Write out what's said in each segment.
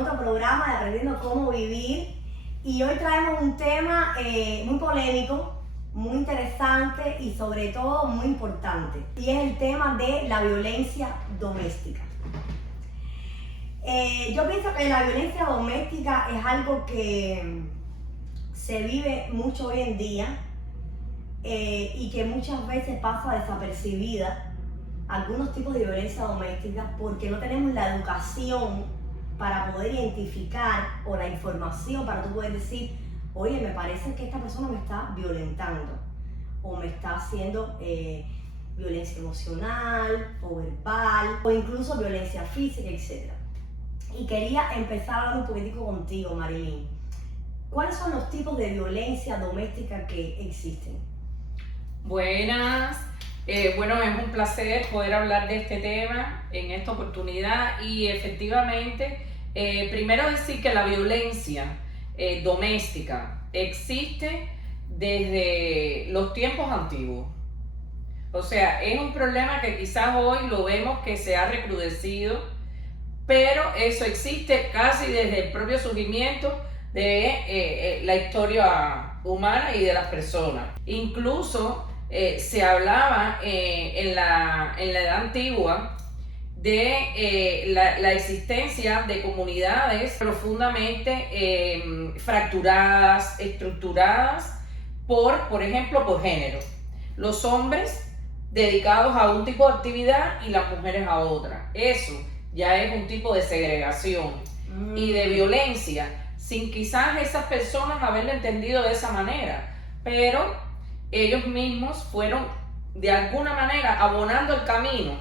otro programa de Aprendiendo Cómo Vivir y hoy traemos un tema muy polémico, muy interesante y sobre todo muy importante, y es el tema de la violencia doméstica. Yo pienso que la violencia doméstica es algo que se vive mucho hoy en día y que muchas veces pasa desapercibida, algunos tipos de violencia doméstica, porque no tenemos la educación para poder identificar o la información para tú poder decir, oye, me parece que esta persona me está violentando o me está haciendo violencia emocional o verbal o incluso violencia física, etc. Y quería empezar hablando un poquitico contigo, Marilyn. ¿Cuáles son los tipos de violencia doméstica que existen? Buenas, bueno, es un placer poder hablar de este tema en esta oportunidad y efectivamente, primero decir que la violencia doméstica existe desde los tiempos antiguos. O sea, es un problema que quizás hoy lo vemos que se ha recrudecido, pero eso existe casi desde el propio surgimiento de la historia humana y de las personas. Incluso se hablaba en la edad antigua de la existencia de comunidades profundamente fracturadas, estructuradas por ejemplo, por género. Los hombres dedicados a un tipo de actividad y las mujeres a otra. Eso ya es un tipo de segregación y de violencia, sin quizás esas personas haberlo entendido de esa manera, pero ellos mismos fueron de alguna manera abonando el camino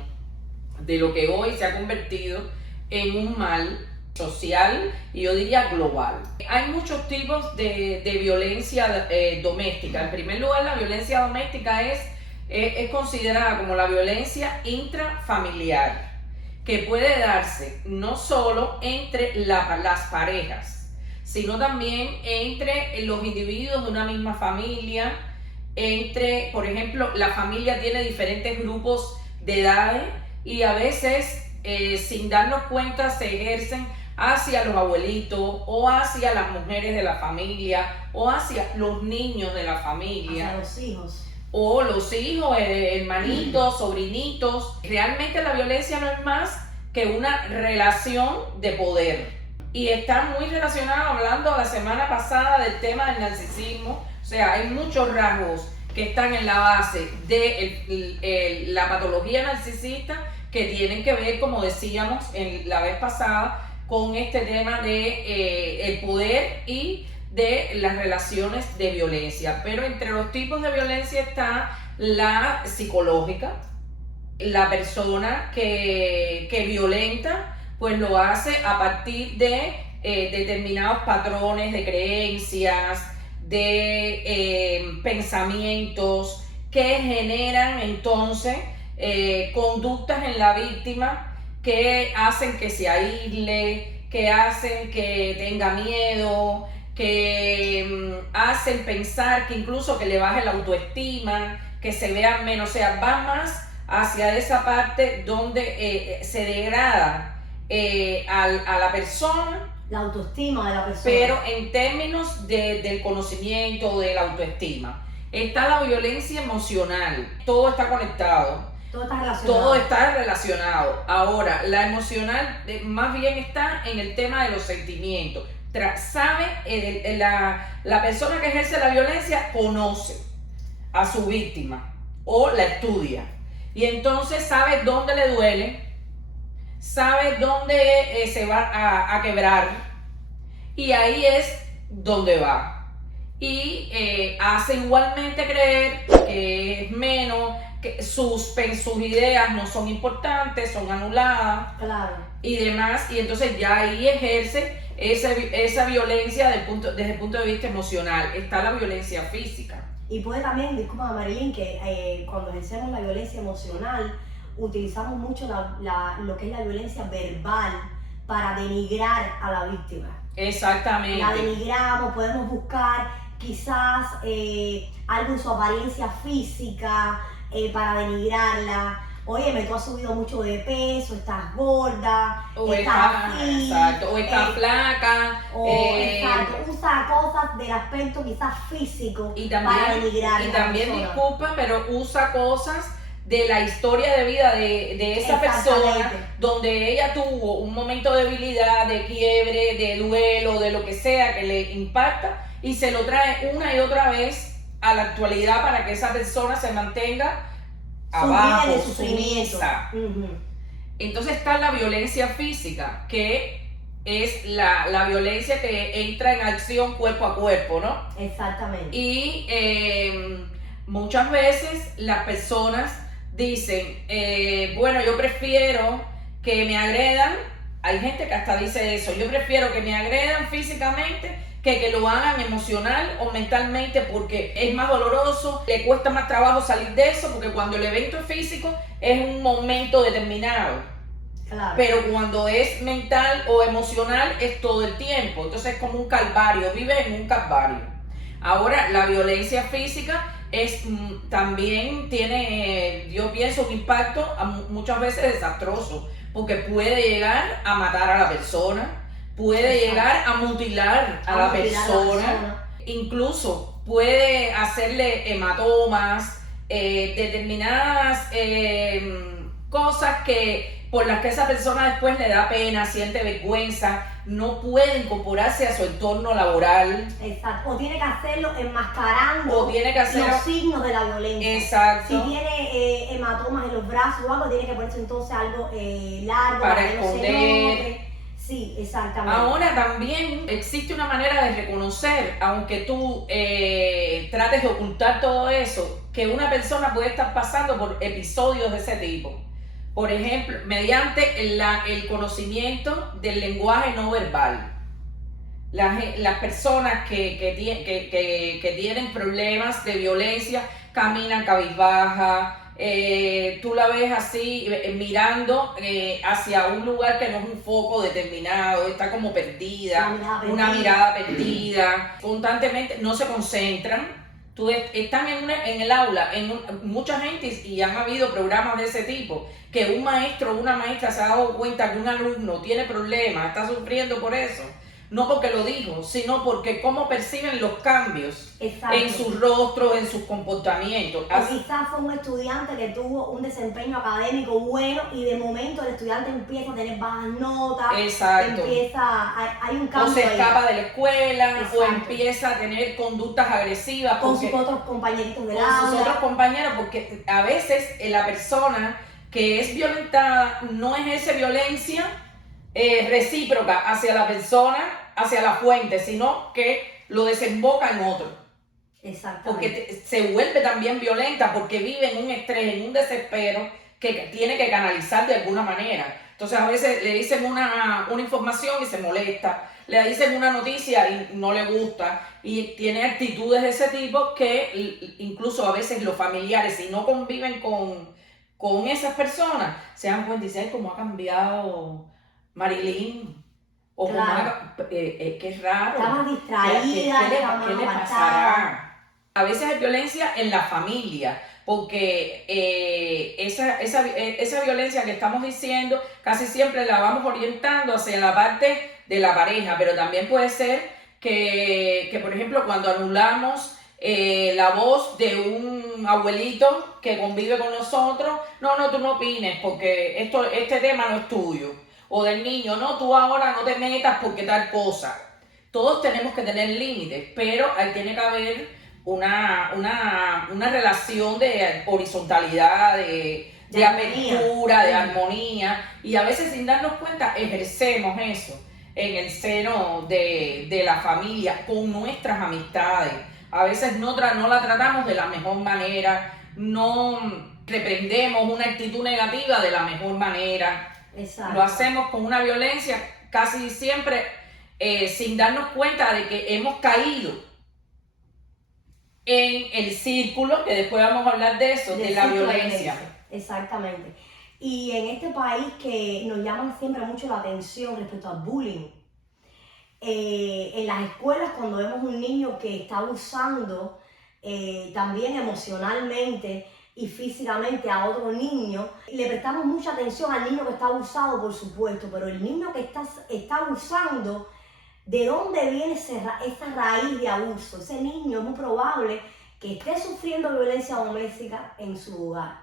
de lo que hoy se ha convertido en un mal social y yo diría global. Hay muchos tipos de violencia doméstica. En primer lugar, la violencia doméstica es considerada como la violencia intrafamiliar, que puede darse no solo entre las parejas, sino también entre los individuos de una misma familia, entre, por ejemplo, la familia tiene diferentes grupos de edades y a veces, sin darnos cuenta, se ejercen hacia los abuelitos o hacia las mujeres de la familia o hacia los niños de la familia. Hacia los hijos. O los hijos, hermanitos, sobrinitos. Realmente la violencia no es más que una relación de poder. Y está muy relacionado, hablando la semana pasada del tema del narcisismo. O sea, hay muchos rasgos que están en la base de la patología narcisista que tienen que ver, como decíamos la vez pasada, con este tema de el poder y de las relaciones de violencia. Pero entre los tipos de violencia está la psicológica. La persona que violenta pues lo hace a partir de determinados patrones de creencias, de pensamientos que generan entonces conductas en la víctima que hacen que se aísle, que hacen que tenga miedo, que hacen pensar que incluso que le baje la autoestima, que se vea menos, o sea, va más hacia esa parte donde se degrada a la persona. La autoestima de la persona. Pero en términos del conocimiento, de la autoestima. Está la violencia emocional, todo está conectado. Todo está relacionado. Todo está relacionado. Ahora, la emocional más bien está en el tema de los sentimientos. Sabe, la persona que ejerce la violencia conoce a su víctima o la estudia. Y entonces sabe dónde le duele, sabe dónde se va a quebrar. Y ahí es donde va. Y hace igualmente creer que es menos, que sus ideas no son importantes, son anuladas, claro, y demás, y entonces ya ahí ejerce esa violencia desde el punto de vista emocional. Está la violencia física. Y puede también, disculpa Marilyn, que cuando ejercemos la violencia emocional, utilizamos mucho lo que es la violencia verbal para denigrar a la víctima. Exactamente. La denigramos, podemos buscar quizás algo en su apariencia física para denigrarla, óyeme, tú has subido mucho de peso, estás gorda, O estás así, exacto, o está flaca. exacto, usa cosas del aspecto quizás físico Y para también, denigrar a y la también persona. disculpa, pero usa cosas de la historia de vida de esa persona, Exactamente. donde ella tuvo un momento de debilidad, de quiebre, de duelo, de lo que sea que le impacta, y se lo trae una y otra vez a la actualidad para que esa persona se mantenga Su vida abajo, de sufrimiento. sumisa. Entonces está la violencia física, que es la violencia que entra en acción cuerpo a cuerpo, ¿no? Exactamente. Y muchas veces las personas dicen, bueno, yo prefiero que me agredan, hay gente que hasta dice eso, yo prefiero que me agredan físicamente que lo hagan emocional o mentalmente, porque es más doloroso, le cuesta más trabajo salir de eso, porque cuando el evento es físico es un momento determinado. Claro. Pero cuando es mental o emocional es todo el tiempo, entonces es como un calvario, vive en un calvario. Ahora, la violencia física es también tiene, yo pienso, un impacto muchas veces desastroso, porque puede llegar a matar a la persona, puede Exacto. llegar a mutilar a la persona, incluso puede hacerle hematomas, determinadas cosas que por las que esa persona después le da pena, siente vergüenza, no puede incorporarse a su entorno laboral. Exacto. O tiene que hacerlo enmascarando O tiene que hacerlo, los signos de la violencia. Exacto. Si tiene hematomas en los brazos o algo, tiene que ponerse entonces algo largo para que esconder. no se note. Sí, exactamente. Ahora también existe una manera de reconocer, aunque tú trates de ocultar todo eso, que una persona puede estar pasando por episodios de ese tipo. Por ejemplo, mediante el conocimiento del lenguaje no verbal. Las personas que tienen problemas de violencia caminan cabizbaja, tú la ves así mirando hacia un lugar que no es un foco determinado, está como perdida, una mirada perdida, constantemente no se concentran. Están en el aula, mucha gente, y han habido programas de ese tipo, que un maestro o una maestra se ha dado cuenta que un alumno tiene problemas, está sufriendo por eso. No porque lo dijo, sino porque cómo perciben los cambios. Exacto. En sus rostros, en sus comportamientos. O quizás fue un estudiante que tuvo un desempeño académico bueno y de momento el estudiante empieza a tener bajas notas. Exacto. Hay un cambio. O se escapa de la escuela. Exacto. O empieza a tener conductas agresivas. Con sus otros compañeritos del aula. Con sus otros compañeros, porque a veces la persona que es violentada no ejerce violencia recíproca hacia la persona, hacia la fuente, sino que lo desemboca en otro. Exacto. Porque se vuelve también violenta porque vive en un estrés, en un desespero que tiene que canalizar de alguna manera. Entonces a veces le dicen una información y se molesta, le dicen una noticia y no le gusta, y tiene actitudes de ese tipo que incluso a veces los familiares, si no conviven con esas personas, se dan cuenta y dicen cómo ha cambiado Marilyn, o claro. Qué raro. Está más distraída, ¿Qué le pasará? A veces hay violencia en la familia, porque esa violencia que estamos diciendo casi siempre la vamos orientando hacia la parte de la pareja, pero también puede ser que por ejemplo, cuando anulamos la voz de un abuelito que convive con nosotros, no, tú no opines porque este tema no es tuyo. O del niño, no, tú ahora no te metas porque tal cosa. Todos tenemos que tener límites, pero ahí tiene que haber una relación de horizontalidad, de apertura, de armonía, y a veces sin darnos cuenta ejercemos eso en el seno de la familia, con nuestras amistades. A veces no la tratamos de la mejor manera, no reprendemos una actitud negativa de la mejor manera. Exacto. Lo hacemos con una violencia casi siempre sin darnos cuenta de que hemos caído en el círculo, que después vamos a hablar de eso, de la violencia. Exactamente. Y en este país que nos llama siempre mucho la atención respecto al bullying, en las escuelas cuando vemos un niño que está abusando también emocionalmente y físicamente a otro niño. Le prestamos mucha atención al niño que está abusado, por supuesto, pero el niño que está abusando, ¿de dónde viene esa raíz de abuso? Ese niño es muy probable que esté sufriendo violencia doméstica en su hogar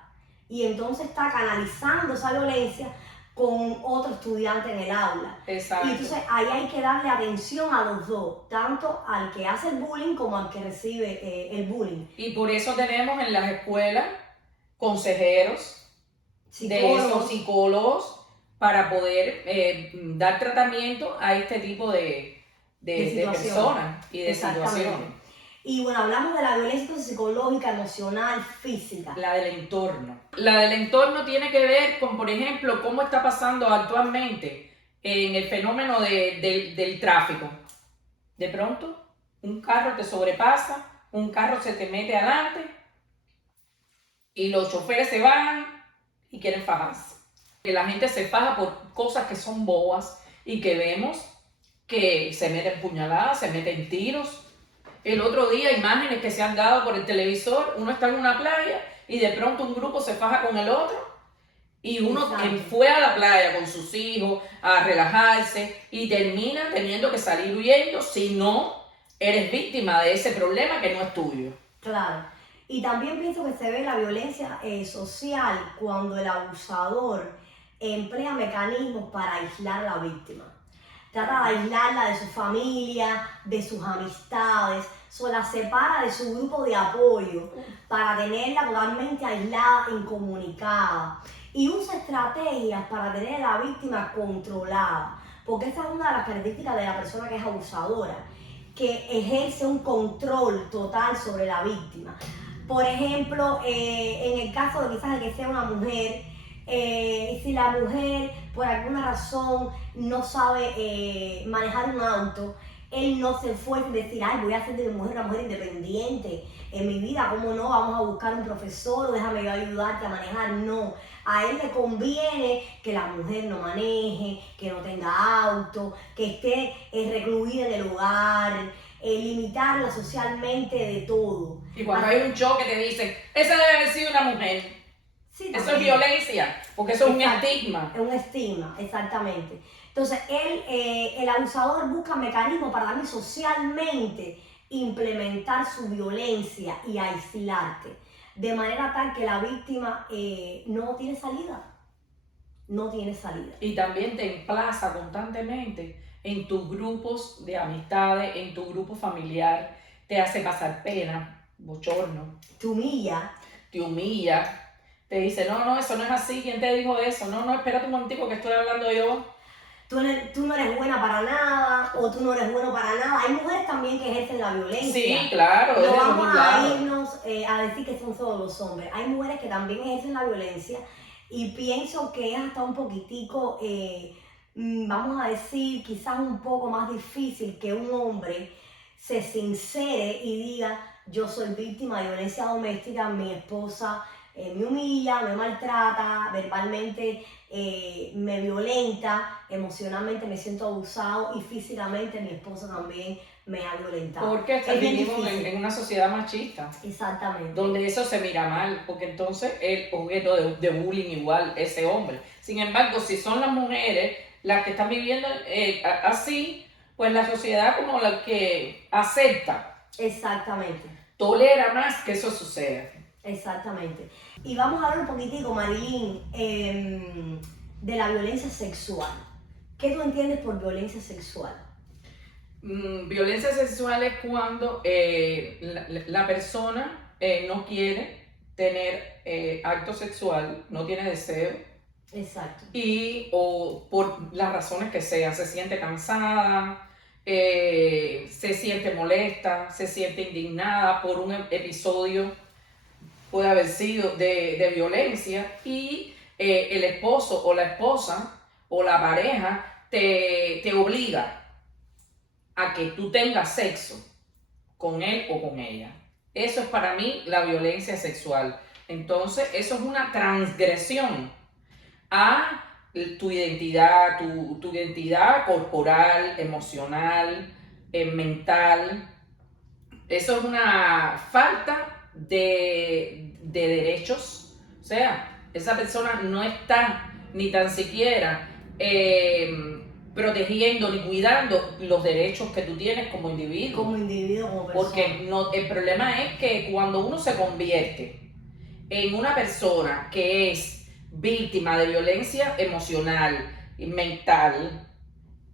y entonces está canalizando esa violencia con otro estudiante en el aula. Exacto. Y entonces ahí hay que darle atención a los dos, tanto al que hace el bullying como al que recibe el bullying. Y por eso tenemos en las escuelas consejeros, psicólogos para poder dar tratamiento a este tipo de personas y de situaciones. Y bueno, hablamos de la violencia psicológica, emocional, física. La del entorno. La del entorno tiene que ver con, por ejemplo, cómo está pasando actualmente en el fenómeno del tráfico. De pronto, un carro te sobrepasa, un carro se te mete adelante y los choferes se bajan y quieren fajarse. Que la gente se faja por cosas que son bobas y que vemos que se meten puñaladas, se meten tiros. El otro día, imágenes que se han dado por el televisor, uno está en una playa y de pronto un grupo se faja con el otro y uno fue a la playa con sus hijos a relajarse y termina teniendo que salir huyendo si no eres víctima de ese problema que no es tuyo. Claro. Y también pienso que se ve la violencia social cuando el abusador emplea mecanismos para aislar a la víctima. Trata de aislarla de su familia, de sus amistades, la separa de su grupo de apoyo para tenerla totalmente aislada, incomunicada. Y usa estrategias para tener a la víctima controlada, porque esa es una de las características de la persona que es abusadora, que ejerce un control total sobre la víctima. Por ejemplo, en el caso de quizás de que sea una mujer, si la mujer por alguna razón no sabe manejar un auto, él no se esfuerza en decir, ay, voy a hacer de mi mujer una mujer independiente en mi vida, ¿cómo no? Vamos a buscar un profesor, déjame yo ayudarte a manejar. No, a él le conviene que la mujer no maneje, que no tenga auto, que esté recluida en el hogar, limitarla socialmente de todo. Y cuando hay un choque te dicen, esa debe haber sido una mujer. Sí, eso es violencia, porque eso es un estigma. Es un estigma, exactamente. Entonces, el abusador busca mecanismos para también socialmente implementar su violencia y aislarte, de manera tal que la víctima no tiene salida. No tiene salida. Y también te emplaza constantemente en tus grupos de amistades, en tu grupo familiar, te hace pasar pena, bochorno. Te humilla. Te humilla. Te dice, no, eso no es así, ¿quién te dijo eso? No, espérate un momentico que estoy hablando yo. Tú no eres buena para nada, o tú no eres bueno para nada. Hay mujeres también que ejercen la violencia. Sí, claro. No vamos a irnos a decir que son solo los hombres. Hay mujeres que también ejercen la violencia y pienso que es hasta un poquitico, vamos a decir, quizás un poco más difícil que un hombre se sincere y diga, yo soy víctima de violencia doméstica, mi esposa me humilla, me maltrata, verbalmente me violenta, emocionalmente me siento abusado y físicamente mi esposa también me ha violentado. Porque vivimos en una sociedad machista. Exactamente. Donde eso se mira mal, porque entonces es objeto de bullying igual ese hombre. Sin embargo, si son las mujeres las que están viviendo así, pues la sociedad como la que acepta. Exactamente. Tolera más que eso suceda. Exactamente. Y vamos a hablar un poquitico, Marilyn, de la violencia sexual. ¿Qué tú entiendes por violencia sexual? Violencia sexual es cuando la persona no quiere tener acto sexual, no tiene deseo. Exacto. O por las razones que sean, se siente cansada, se siente molesta, se siente indignada por un episodio, puede haber sido de violencia, y el esposo o la esposa o la pareja te obliga a que tú tengas sexo con él o con ella. Eso es para mí la violencia sexual. Entonces, eso es una transgresión a tu identidad, tu identidad corporal, emocional, mental. Eso es una falta de de derechos. O sea, esa persona no está ni tan siquiera protegiendo ni cuidando los derechos que tú tienes como individuo. Como individuo, como persona. Porque el problema es que cuando uno se convierte en una persona que es víctima de violencia emocional y mental,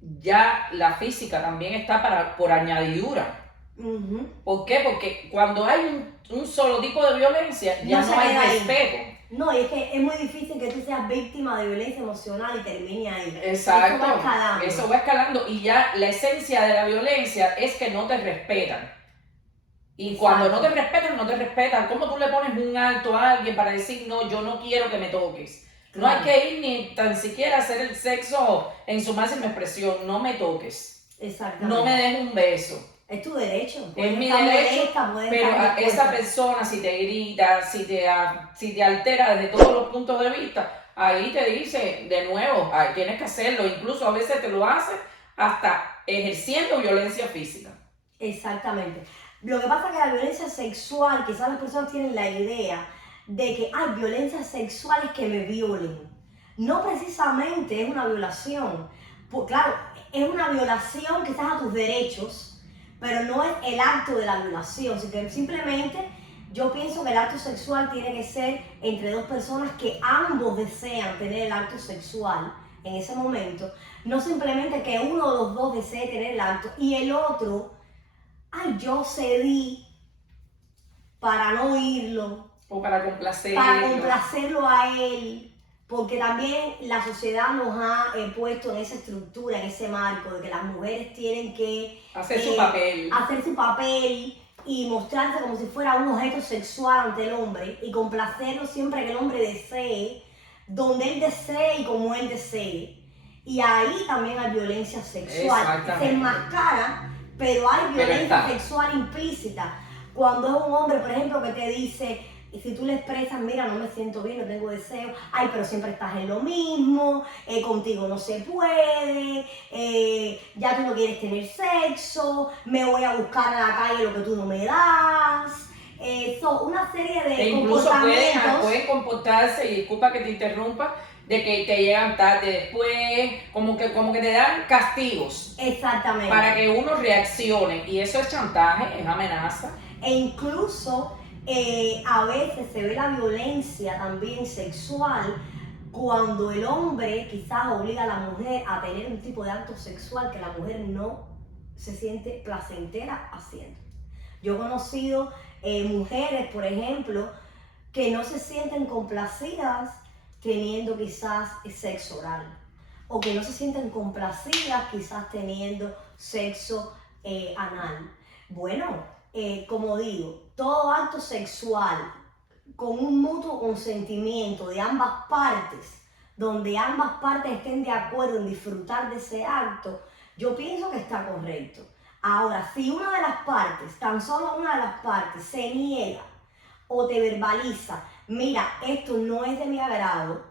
ya la física también está por añadidura. Uh-huh. ¿Por qué? Porque cuando hay un solo tipo de violencia, ya no hay respeto. No, y es que es muy difícil que tú seas víctima de violencia emocional y termine ahí. Exacto. Eso va escalando. Eso va escalando y ya la esencia de la violencia es que no te respetan. Y Exacto. cuando no te respetan, no te respetan. ¿Cómo tú le pones un alto a alguien para decir, no, yo no quiero que me toques? No hay que ir ni tan siquiera a hacer el sexo en su máxima expresión. No me toques. Exactamente. No me des un beso. Es tu derecho. Es mi derecho, pero a esa persona, si te grita, si te altera desde todos los puntos de vista, ahí te dice, de nuevo, tienes que hacerlo. Incluso a veces te lo hace hasta ejerciendo violencia física. Exactamente. Lo que pasa es que la violencia sexual, quizás las personas tienen la idea de que hay violencia sexual es que me violen. No precisamente es una violación. Pues, claro, es una violación quizás a tus derechos, pero no es el acto de la violación. Simplemente yo pienso que el acto sexual tiene que ser entre dos personas que ambos desean tener el acto sexual en ese momento. No simplemente que uno de los dos desee tener el acto y el otro, ay, yo cedí para no oírlo. O para complacerlo. Para complacerlo a él. Porque también la sociedad nos ha puesto en esa estructura, en ese marco, de que las mujeres tienen que hacer su papel. Hacer su papel y mostrarse como si fuera un objeto sexual ante el hombre y complacerlo siempre que el hombre desee, donde él desee y como él desee. Y ahí también hay violencia sexual. Se enmascara, pero hay violencia sexual implícita. Cuando es un hombre, por ejemplo, que te dice, y si tú le expresas, mira, no me siento bien, no tengo deseo, ay, pero siempre estás en lo mismo, contigo no se puede, ya tú no quieres tener sexo, me voy a buscar a la calle lo que tú no me das. Una serie de comportamientos. Pueden comportarse, y disculpa que te interrumpa, de que te llegan tarde después, como que te dan castigos. Exactamente. Para que uno reaccione, y eso es chantaje, es amenaza. E incluso a veces se ve la violencia también sexual cuando el hombre quizás obliga a la mujer a tener un tipo de acto sexual que la mujer no se siente placentera haciendo. Yo he conocido mujeres, por ejemplo, que no se sienten complacidas teniendo quizás sexo oral, o que no se sienten complacidas quizás teniendo sexo anal. Bueno, como digo, todo acto sexual con un mutuo consentimiento de ambas partes, donde ambas partes estén de acuerdo en disfrutar de ese acto, yo pienso que está correcto. Ahora, si una de las partes, tan solo una de las partes, se niega o te verbaliza, mira, esto no es de mi agrado,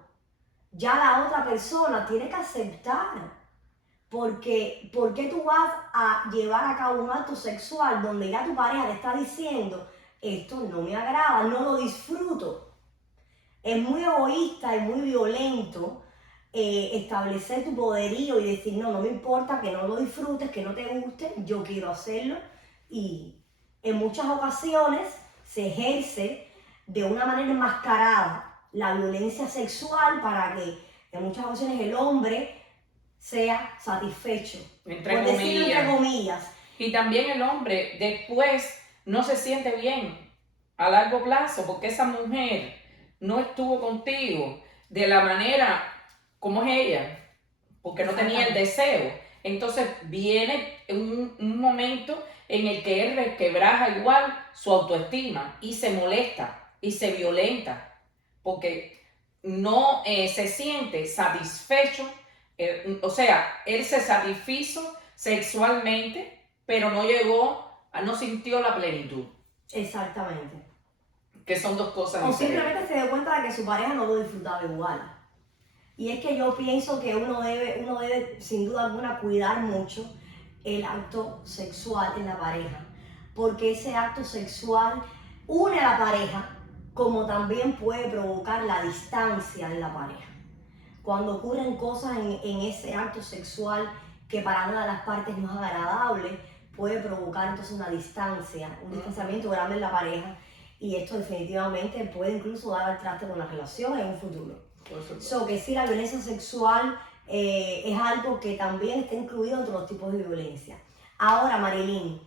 ya la otra persona tiene que aceptar. Porque, ¿por qué tú vas a llevar a cabo un acto sexual donde ya tu pareja te está diciendo, esto no me agrada, no lo disfruto? Es muy egoísta y muy violento establecer tu poderío y decir, no, no me importa que no lo disfrutes, que no te guste, yo quiero hacerlo. Y en muchas ocasiones se ejerce de una manera enmascarada la violencia sexual para que en muchas ocasiones el hombre sea satisfecho, entre comillas. Y también el hombre después no se siente bien a largo plazo porque esa mujer no estuvo contigo de la manera como es ella, porque no tenía el deseo. Entonces viene un momento en el que él resquebraja igual su autoestima y se molesta y se violenta porque no se siente satisfecho. O sea, él se satisfizo sexualmente, pero no sintió la plenitud. Exactamente. Que son dos cosas diferentes. O simplemente se dio cuenta de que su pareja no lo disfrutaba igual. Y es que yo pienso que uno debe sin duda alguna cuidar mucho el acto sexual en la pareja, porque ese acto sexual une a la pareja como también puede provocar la distancia en la pareja. Cuando ocurren cosas en ese acto sexual que para una de las partes no es agradable, puede provocar entonces una distancia, un distanciamiento grande en la pareja, y esto definitivamente puede incluso dar al traste con la relación en un futuro. So que sí, la violencia sexual es algo que también está incluido entre los tipos de violencia. Ahora, Marilyn,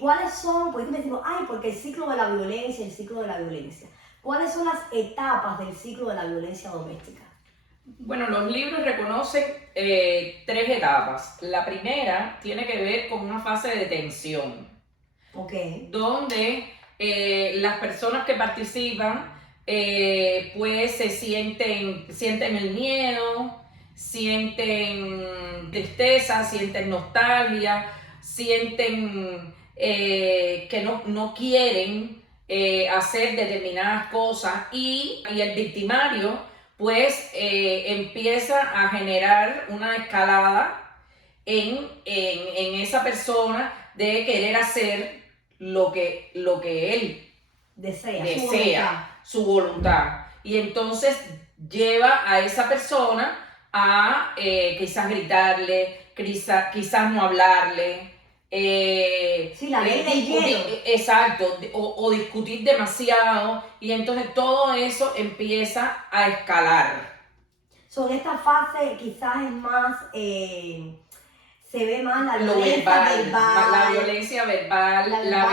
¿cuáles son, pues me decimos, ay, porque el ciclo de la violencia, el ciclo de la violencia, ¿cuáles son las etapas del ciclo de la violencia doméstica? Bueno, los libros reconocen 3 etapas. La primera tiene que ver con una fase de tensión, donde las personas que participan pues se sienten el miedo, sienten tristeza, sienten nostalgia, sienten que no quieren hacer determinadas cosas, y el victimario pues empieza a generar una escalada en esa persona de querer hacer lo que él desea, su voluntad. Y entonces lleva a esa persona a quizás gritarle, quizás no hablarle. Sí, la ley del hielo. Exacto, o discutir demasiado, y entonces todo eso empieza a escalar. En esta fase quizás es más, se ve más la violencia verbal, la violencia verbal, la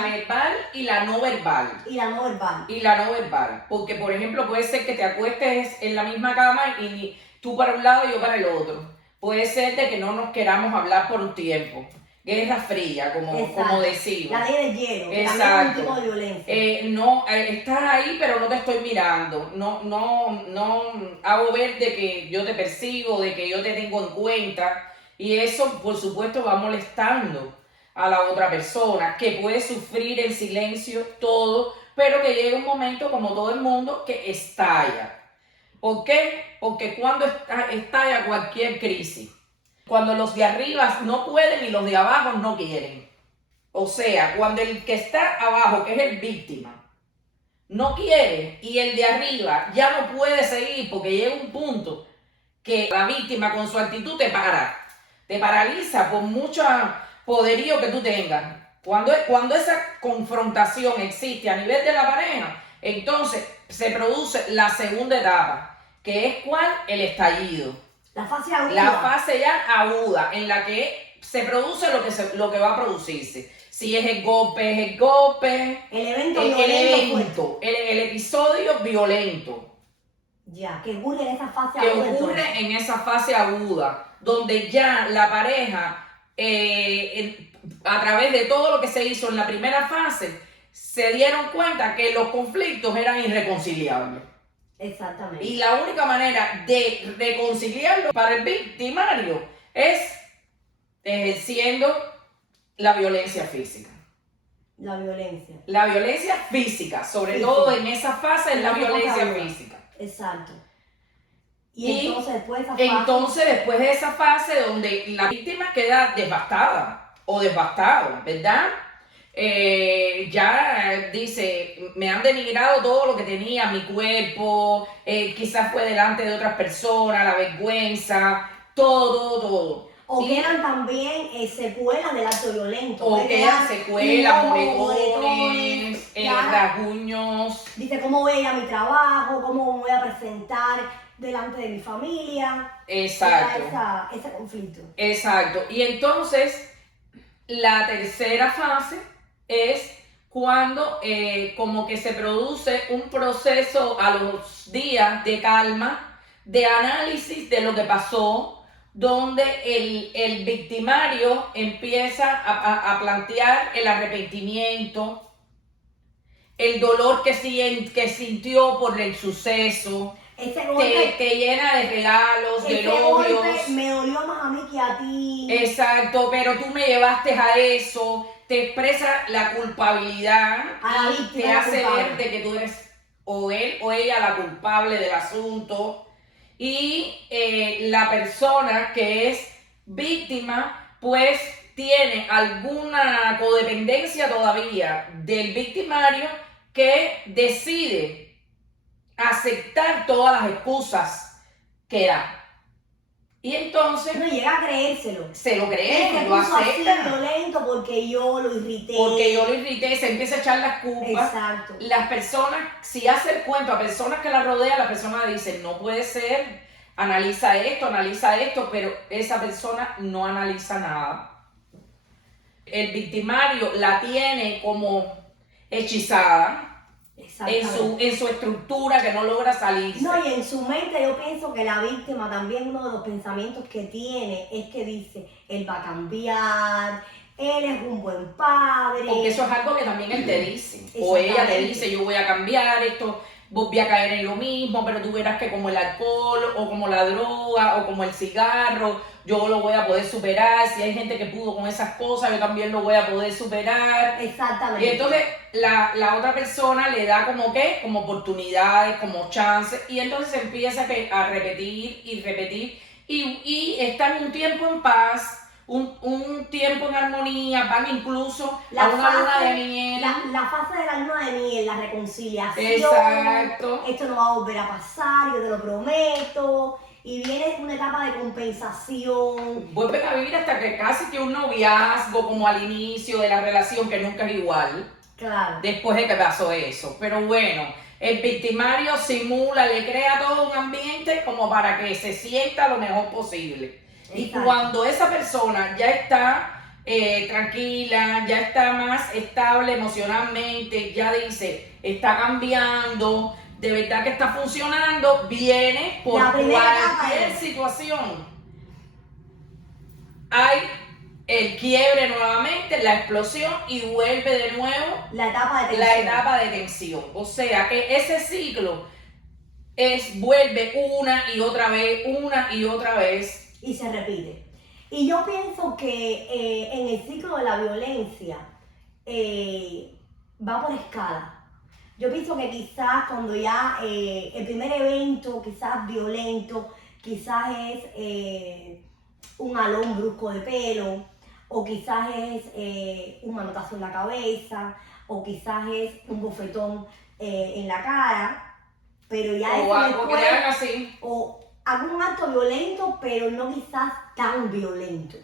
verbal y la no verbal. Y la no verbal. Y la no verbal, porque por ejemplo puede ser que te acuestes en la misma cama y tú para un lado y yo para el otro. Puede ser de que no nos queramos hablar por un tiempo. Guerra fría, como decimos. La ley del hielo, que exacto. También es un tipo de violencia. No, estás ahí pero no te estoy mirando. No hago ver de que yo te persigo, de que yo te tengo en cuenta. Y eso, por supuesto, va molestando a la otra persona, que puede sufrir en silencio todo, pero que llega un momento, como todo el mundo, que estalla. ¿Por qué? Porque cuando estalla cualquier crisis, cuando los de arriba no pueden y los de abajo no quieren. O sea, cuando el que está abajo, que es el víctima, no quiere, y el de arriba ya no puede seguir, porque llega un punto que la víctima con su actitud te paraliza por mucho poderío que tú tengas. Cuando esa confrontación existe a nivel de la pareja, entonces se produce la segunda etapa, que es ¿cuál? El estallido. La fase aguda. La fase ya aguda, en la que se produce lo que va a producirse. Si es el golpe, es el golpe. El evento violento. El episodio violento. Ya, que ocurre en esa fase aguda. Que ocurre en esa fase aguda, donde ya la pareja, a través de todo lo que se hizo en la primera fase, se dieron cuenta que los conflictos eran irreconciliables. Exactamente. Y la única manera de reconciliarlo para el victimario es ejerciendo la violencia física. La violencia. La violencia física, sobre todo en esa fase, es la violencia física. Exacto. Y entonces después de esa fase donde la víctima queda devastada o devastado, ¿verdad? Ya dice, me han denigrado todo lo que tenía, mi cuerpo, quizás fue delante de otras personas, la vergüenza, todo. O quedan también secuelas del acto violento. O quedan secuelas, moretones, rasguños. Dice, ¿cómo voy a ir a mi trabajo? ¿Cómo me voy a presentar delante de mi familia? Exacto. Ese conflicto. Exacto. Y entonces, la tercera fase es cuando como que se produce un proceso a los días de calma, de análisis de lo que pasó, donde el victimario empieza a plantear el arrepentimiento, el dolor que sintió por el suceso, te llena de regalos, de elogios. Me dolió más a mí que a ti. Exacto, pero tú me llevaste a eso. Te expresa la culpabilidad y te hace ver de que tú eres o él o ella la culpable del asunto. Y la persona que es víctima pues tiene alguna codependencia todavía del victimario que decide aceptar todas las excusas que da. Y entonces no llega a creérselo. Se lo cree, me lo puso así acepta. violento porque yo lo irrité. Porque yo lo irrité, se empieza a echar las culpas. Exacto. Las personas, si hace el cuento a personas que la rodean, la persona dice, no puede ser, analiza esto, pero esa persona no analiza nada. El victimario la tiene como hechizada en su estructura que no logra salirse. No, y en su mente yo pienso que la víctima también uno de los pensamientos que tiene es que dice, él va a cambiar, él es un buen padre. Porque eso es algo que también él te dice. O ella te dice, yo voy a cambiar esto, voy a caer en lo mismo, pero tú verás que como el alcohol, o como la droga, o como el cigarro, yo lo voy a poder superar. Si hay gente que pudo con esas cosas, yo también lo voy a poder superar. Exactamente. Y entonces la otra persona le da como que, como oportunidades, como chances, y entonces empieza a repetir y repetir, y están un tiempo en paz, un tiempo en armonía, van incluso a una luna de miel. La fase de la luna de miel, la reconciliación. Exacto. Esto no va a volver a pasar, yo te lo prometo. Y viene una etapa de compensación. Vuelven a vivir hasta que casi que un noviazgo, como al inicio de la relación, que nunca es igual. Claro. Después de que pasó eso. Pero bueno, el victimario simula, le crea todo un ambiente como para que se sienta lo mejor posible. Exacto. Y cuando esa persona ya está tranquila, ya está más estable emocionalmente, ya dice, está cambiando, de verdad que está funcionando, viene por cualquier situación. Hay el quiebre nuevamente, la explosión, y vuelve de nuevo la etapa de tensión. O sea que ese ciclo vuelve una y otra vez. Y se repite. Y yo pienso que en el ciclo de la violencia va por escala. Yo pienso que quizás cuando ya el primer evento, quizás violento, quizás es un jalón brusco de pelo, o quizás es un manotazo en la cabeza, o quizás es un bofetón en la cara, pero ya o algo que le hagan así. O algún acto violento, pero no quizás tan violento.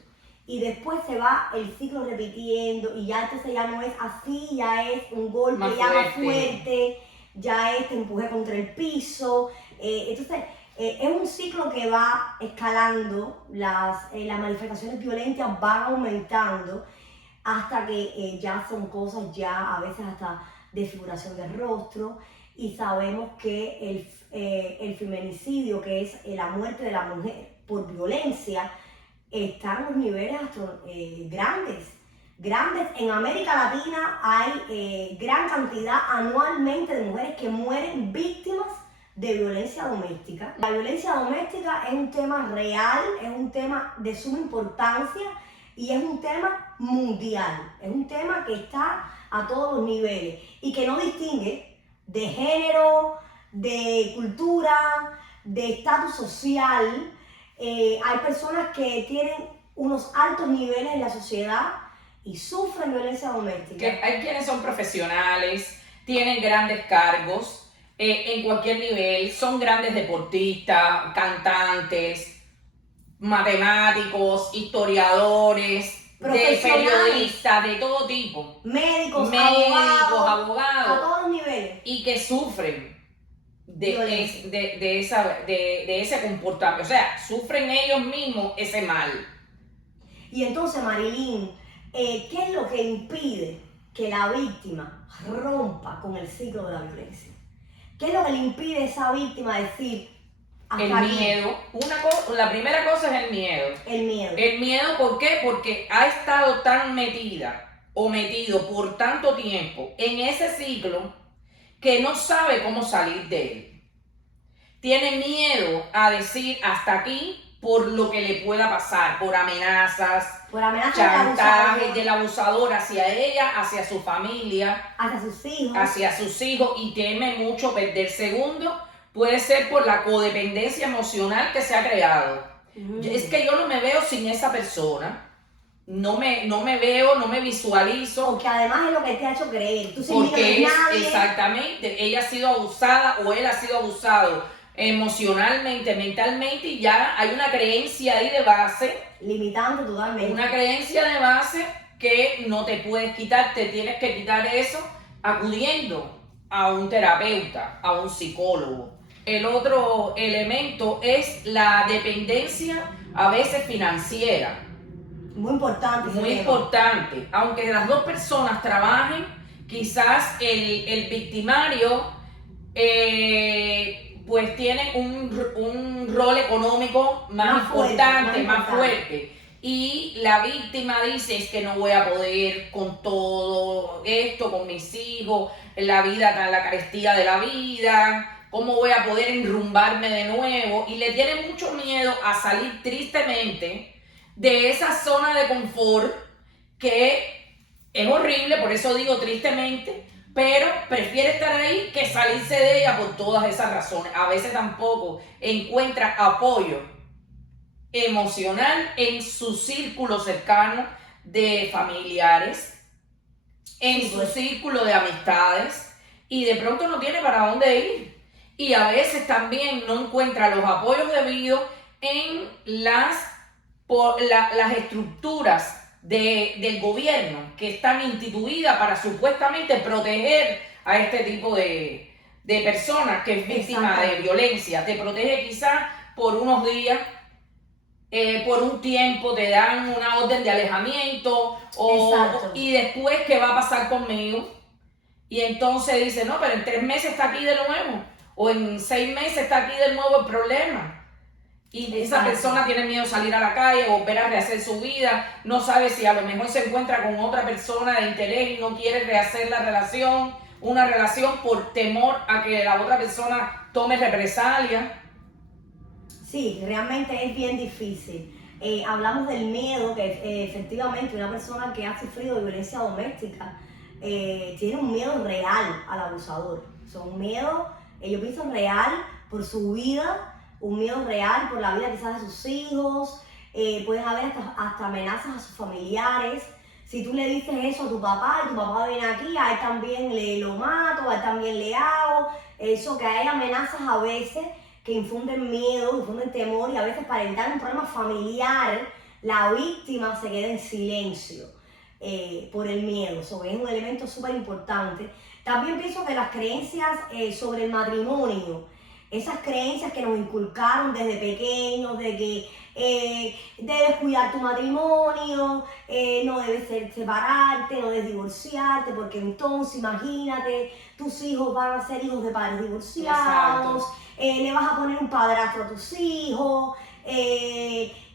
Y después se va el ciclo repitiendo y ya entonces ya no es así, ya es un golpe más fuerte, ya es te empujé contra el piso. Entonces es un ciclo que va escalando, las manifestaciones violentas van aumentando hasta que ya son cosas ya a veces hasta desfiguración del rostro, y sabemos que el feminicidio, que es la muerte de la mujer por violencia, están en los niveles grandes. En América Latina hay gran cantidad anualmente de mujeres que mueren víctimas de violencia doméstica. La violencia doméstica es un tema real, es un tema de suma importancia y es un tema mundial. Es un tema que está a todos los niveles y que no distingue de género, de cultura, de estatus social. Hay personas que tienen unos altos niveles en la sociedad y sufren violencia doméstica. Hay quienes son profesionales, tienen grandes cargos en cualquier nivel, son grandes deportistas, cantantes, matemáticos, historiadores, periodistas, de todo tipo. Médicos, abogados, a todos los niveles. Y que sufren de ese comportamiento, o sea, sufren ellos mismos ese mal. Y entonces, Marilyn, ¿qué es lo que impide que la víctima rompa con el ciclo de la violencia? ¿Qué es lo que le impide a esa víctima decir hasta el aquí? Miedo. La primera cosa es el miedo. El miedo, ¿por qué? Porque ha estado tan metida o metido por tanto tiempo en ese ciclo que no sabe cómo salir de él. Tiene miedo a decir hasta aquí por lo que le pueda pasar, por amenazas, chantajes del abusador hacia ella, hacia su familia, hacia sus hijos, y teme mucho perder. Segundo, puede ser por la codependencia emocional que se ha creado. Es que yo no me veo sin esa persona. no me veo, no me visualizo. Porque además es lo que te ha hecho creer. Tú Porque es exactamente, ella ha sido abusada o él ha sido abusado emocionalmente, mentalmente, y ya hay una creencia ahí de base. Limitante totalmente. Una creencia de base que no te puedes quitar, te tienes que quitar eso acudiendo a un terapeuta, a un psicólogo. El otro elemento es la dependencia, a veces financiera. Muy importante. Muy importante. Aunque las dos personas trabajen, quizás el victimario pues tiene un rol económico más importante, más fuerte. Y la víctima dice, es que no voy a poder con todo esto, con mis hijos, la vida, la carestía de la vida, ¿cómo voy a poder enrumbarme de nuevo? Y le tiene mucho miedo a salir tristemente de esa zona de confort que es horrible, por eso digo tristemente, pero prefiere estar ahí que salirse de ella por todas esas razones. A veces tampoco encuentra apoyo emocional en su círculo cercano de familiares, en su círculo de amistades, y de pronto no tiene para dónde ir. Y a veces también no encuentra los apoyos debidos en las estructuras del gobierno que están instituidas para supuestamente proteger a este tipo de personas que es víctima de violencia. Te protege quizás por unos días, por un tiempo, te dan una orden de alejamiento y después, ¿qué va a pasar conmigo? Y entonces dice, no, pero en 3 meses está aquí de nuevo, o en 6 meses está aquí de nuevo el problema. Y esa persona tiene miedo de salir a la calle, volver a rehacer su vida, no sabe si a lo mejor se encuentra con otra persona de interés y no quiere rehacer la relación, una relación por temor a que la otra persona tome represalia. Sí, realmente es bien difícil. Hablamos del miedo, que efectivamente una persona que ha sufrido violencia doméstica tiene un miedo real al abusador. O sea, un miedo, yo pienso real por su vida, un miedo real por la vida quizás de sus hijos, pueden haber hasta amenazas a sus familiares. Si tú le dices eso a tu papá y tu papá viene aquí, a él también lo mato, a él también le hago. Eso, que hay amenazas a veces que infunden miedo, infunden temor, y a veces para evitar un problema familiar, la víctima se queda en silencio por el miedo. Eso es un elemento súper importante. También pienso que las creencias sobre el matrimonio, esas creencias que nos inculcaron desde pequeños, de que debes cuidar tu matrimonio, no debes separarte, no debes divorciarte, porque entonces imagínate, tus hijos van a ser hijos de padres divorciados, le vas a poner un padrastro a tus hijos,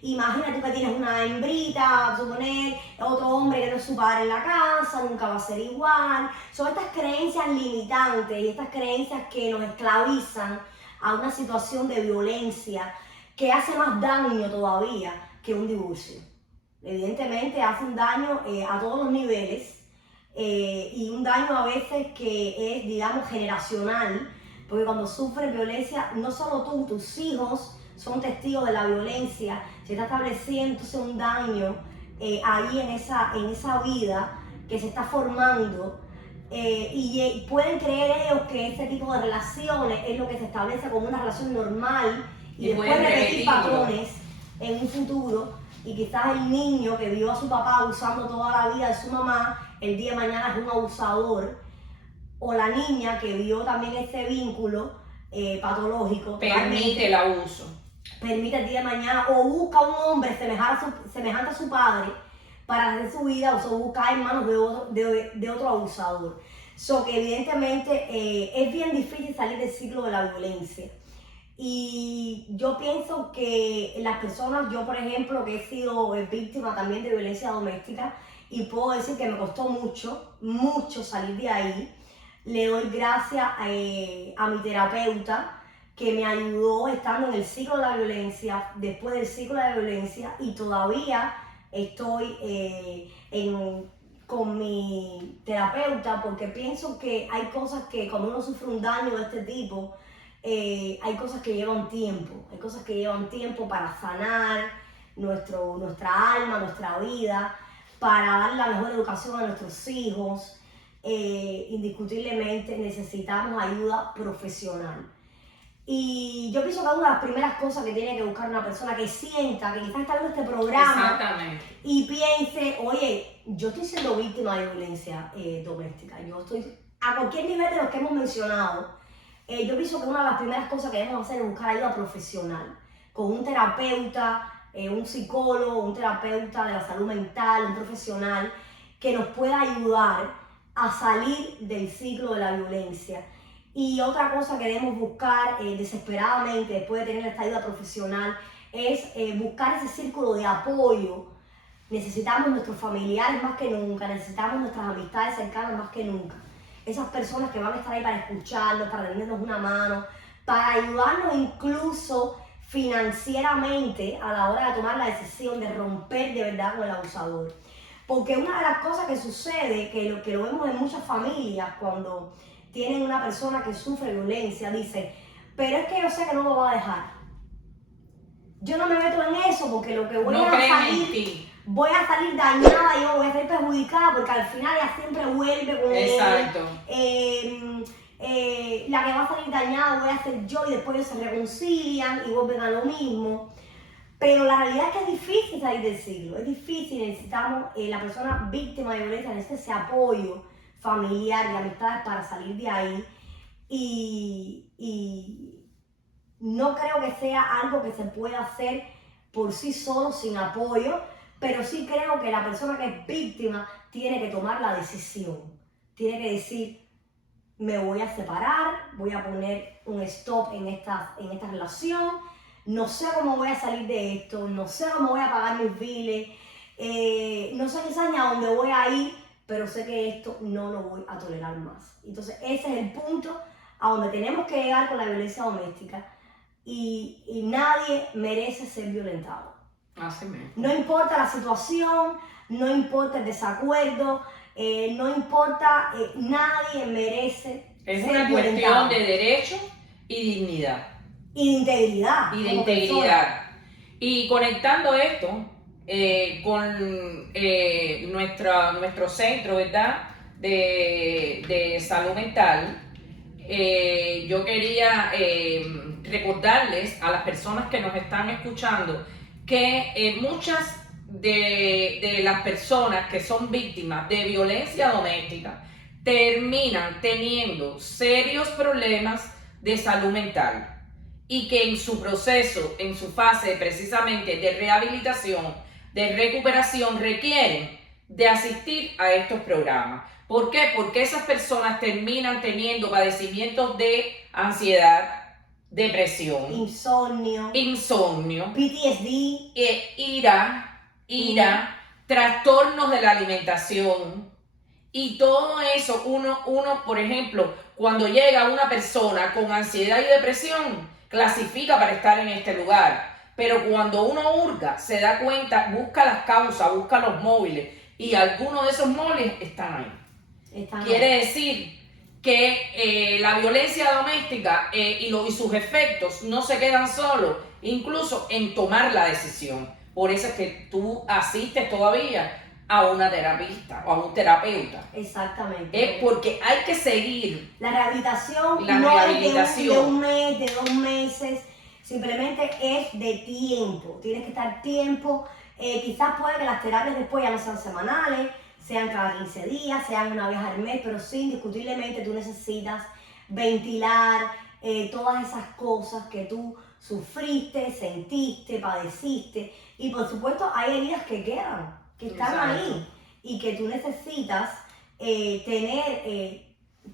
imagínate tú que tienes una hembrita, suponer otro hombre que no es su padre en la casa, nunca va a ser igual. Son estas creencias limitantes y estas creencias que nos esclavizan a una situación de violencia que hace más daño todavía que un divorcio. Evidentemente hace un daño a todos los niveles y un daño a veces que es, digamos, generacional, porque cuando sufres violencia, no solo tú, tus hijos son testigos de la violencia, se está estableciendo entonces un daño ahí en esa vida que se está formando. Y pueden creer ellos que ese tipo de relaciones es lo que se establece como una relación normal y después repetir patrones en un futuro, y quizás el niño que vio a su papá abusando toda la vida de su mamá, el día de mañana es un abusador, o la niña que vio también ese vínculo patológico. Permite el abuso. Permite el día de mañana, o busca un hombre semejante a su padre para hacer su vida, o se busca en manos de otro abusador. So que evidentemente es bien difícil salir del ciclo de la violencia. Y yo pienso que las personas, yo por ejemplo, que he sido víctima también de violencia doméstica, y puedo decir que me costó mucho salir de ahí, le doy gracias a mi terapeuta, que me ayudó estando en el ciclo de la violencia, después del ciclo de la violencia, y todavía estoy con mi terapeuta, porque pienso que hay cosas que cuando uno sufre un daño de este tipo, hay cosas que llevan tiempo para sanar, nuestra alma, nuestra vida, para dar la mejor educación a nuestros hijos. Indiscutiblemente necesitamos ayuda profesional. Y yo pienso que una de las primeras cosas que tiene que buscar una persona que sienta, que quizás está viendo este programa y piense, oye, yo estoy siendo víctima de violencia doméstica, yo estoy a cualquier nivel de los que hemos mencionado, yo pienso que una de las primeras cosas que debemos hacer es buscar ayuda profesional, con un terapeuta, un psicólogo, un terapeuta de la salud mental, un profesional que nos pueda ayudar a salir del ciclo de la violencia. Y otra cosa que debemos buscar desesperadamente después de tener esta ayuda profesional es buscar ese círculo de apoyo. Necesitamos nuestros familiares más que nunca, necesitamos nuestras amistades cercanas más que nunca. Esas personas que van a estar ahí para escucharnos, para tendernos una mano, para ayudarnos incluso financieramente a la hora de tomar la decisión de romper de verdad con el abusador. Porque una de las cosas que sucede, que lo vemos en muchas familias cuando tienen una persona que sufre violencia, dice, pero es que yo sé que no lo va a dejar. Yo no me meto en eso porque lo que voy a salir dañada, yo voy a ser perjudicada porque al final ella siempre vuelve con él. La que va a salir dañada voy a ser yo y después ellos se reconcilian y vuelven a lo mismo. Pero la realidad es que es difícil salir del ciclo, es difícil, necesitamos, la persona víctima de violencia necesita ese apoyo familiar y amistades para salir de ahí y no creo que sea algo que se pueda hacer por sí solo sin apoyo, pero sí creo que la persona que es víctima tiene que tomar la decisión, tiene que decir, me voy a separar, voy a poner un stop en esta relación, no sé cómo voy a salir de esto, no sé cómo voy a pagar mis biles, no sé quizás ni a dónde voy a ir, pero sé que esto no lo voy a tolerar más. Entonces ese es el punto a donde tenemos que llegar con la violencia doméstica y nadie merece ser violentado. Así mismo. No importa la situación, no importa el desacuerdo, no importa, nadie merece es ser una violentado. Cuestión de derecho y dignidad. Y de integridad. Y de integridad. Y conectando esto con nuestro centro, ¿verdad? de salud mental, yo quería recordarles a las personas que nos están escuchando que muchas de las personas que son víctimas de violencia doméstica terminan teniendo serios problemas de salud mental y que en su proceso, en su fase precisamente de rehabilitación, de recuperación, requieren de asistir a estos programas. ¿Por qué? Porque esas personas terminan teniendo padecimientos de ansiedad, depresión, insomnio, PTSD, ira, trastornos de la alimentación. Y todo eso, uno, por ejemplo, cuando llega una persona con ansiedad y depresión, clasifica para estar en este lugar. Pero cuando uno hurga, se da cuenta, busca las causas, busca los móviles, y algunos de esos móviles están ahí. Quiere decir que la violencia doméstica y sus efectos no se quedan solos, incluso en tomar la decisión. Por eso es que tú asistes todavía a una terapista o a un terapeuta. Exactamente. Es porque hay que seguir. La rehabilitación no es de un mes, de 2 meses, simplemente es de tiempo. Tienes que estar tiempo. Quizás puede que las terapias después ya no sean semanales, sean cada 15 días, sean una vez al mes, pero sí, indiscutiblemente tú necesitas ventilar todas esas cosas que tú sufriste, sentiste, padeciste. Y por supuesto hay heridas que quedan, que están ahí y que tú necesitas tener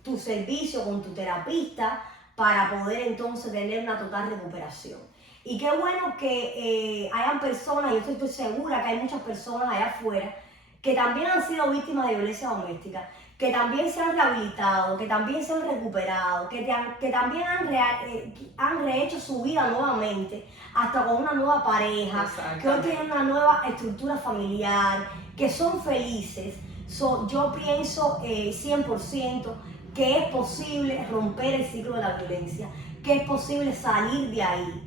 tu servicio con tu terapista para poder entonces tener una total recuperación. Y qué bueno que hayan personas, yo estoy segura que hay muchas personas allá afuera que también han sido víctimas de violencia doméstica, que también se han rehabilitado, que también se han recuperado, que también han rehecho su vida nuevamente, hasta con una nueva pareja, que hoy tienen una nueva estructura familiar, que son felices. Yo pienso 100% que es posible romper el ciclo de la violencia, que es posible salir de ahí.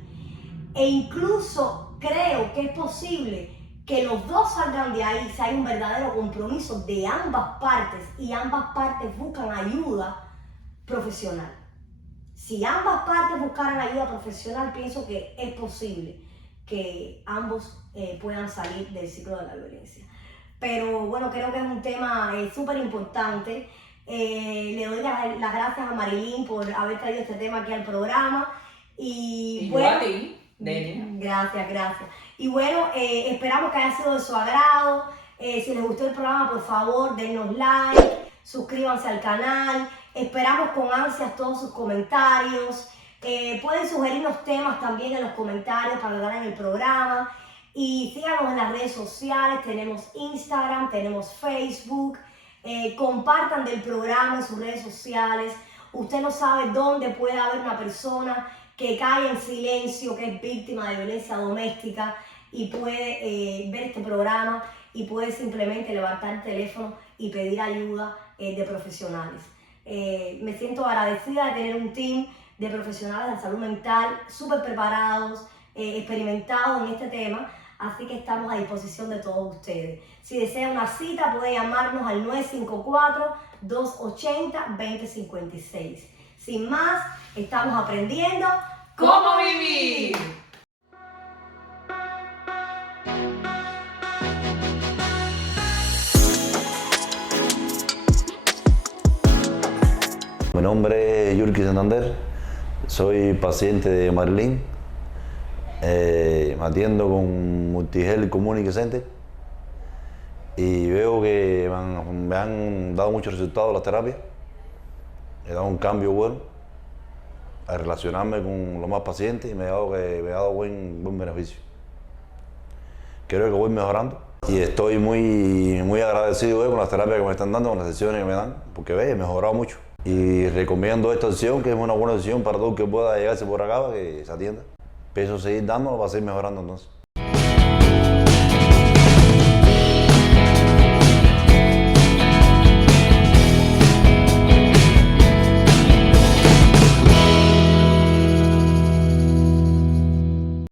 E incluso creo que es posible que los dos salgan de ahí si hay un verdadero compromiso de ambas partes y ambas partes buscan ayuda profesional. Si ambas partes buscaran ayuda profesional, pienso que es posible que ambos puedan salir del ciclo de la violencia. Pero bueno, creo que es un tema súper importante. Le doy las gracias a Marilyn por haber traído este tema aquí al programa. Y yo bueno, a ti, Delia. Gracias. Y bueno, esperamos que haya sido de su agrado. Si les gustó el programa, por favor, denos like, suscríbanse al canal. Esperamos con ansias todos sus comentarios. Pueden sugerirnos temas también en los comentarios para hablar en el programa. Y síganos en las redes sociales. Tenemos Instagram, tenemos Facebook. Compartan del programa en sus redes sociales. Usted no sabe dónde puede haber una persona que cae en silencio, que es víctima de violencia doméstica y puede ver este programa y puede simplemente levantar el teléfono y pedir ayuda de profesionales. Me siento agradecida de tener un team de profesionales de salud mental súper preparados, experimentados en este tema, así que estamos a disposición de todos ustedes. Si desea una cita, puede llamarnos al 954-280-2056. Sin más, estamos aprendiendo ¿Cómo vivir? Mi nombre es Yurki Santander, soy paciente de Marilyn, me atiendo con Multihealth Community Center y veo que me han dado muchos resultados las terapias, he dado un cambio bueno al relacionarme con los más pacientes y me ha dado buen beneficio. Creo que voy mejorando y estoy muy agradecido con las terapias que me están dando, con las sesiones que me dan, porque he mejorado mucho. Y recomiendo esta opción, que es una buena opción para todo el que pueda llegarse por acá, para que se atienda. Pienso seguir dándolo para seguir mejorando entonces.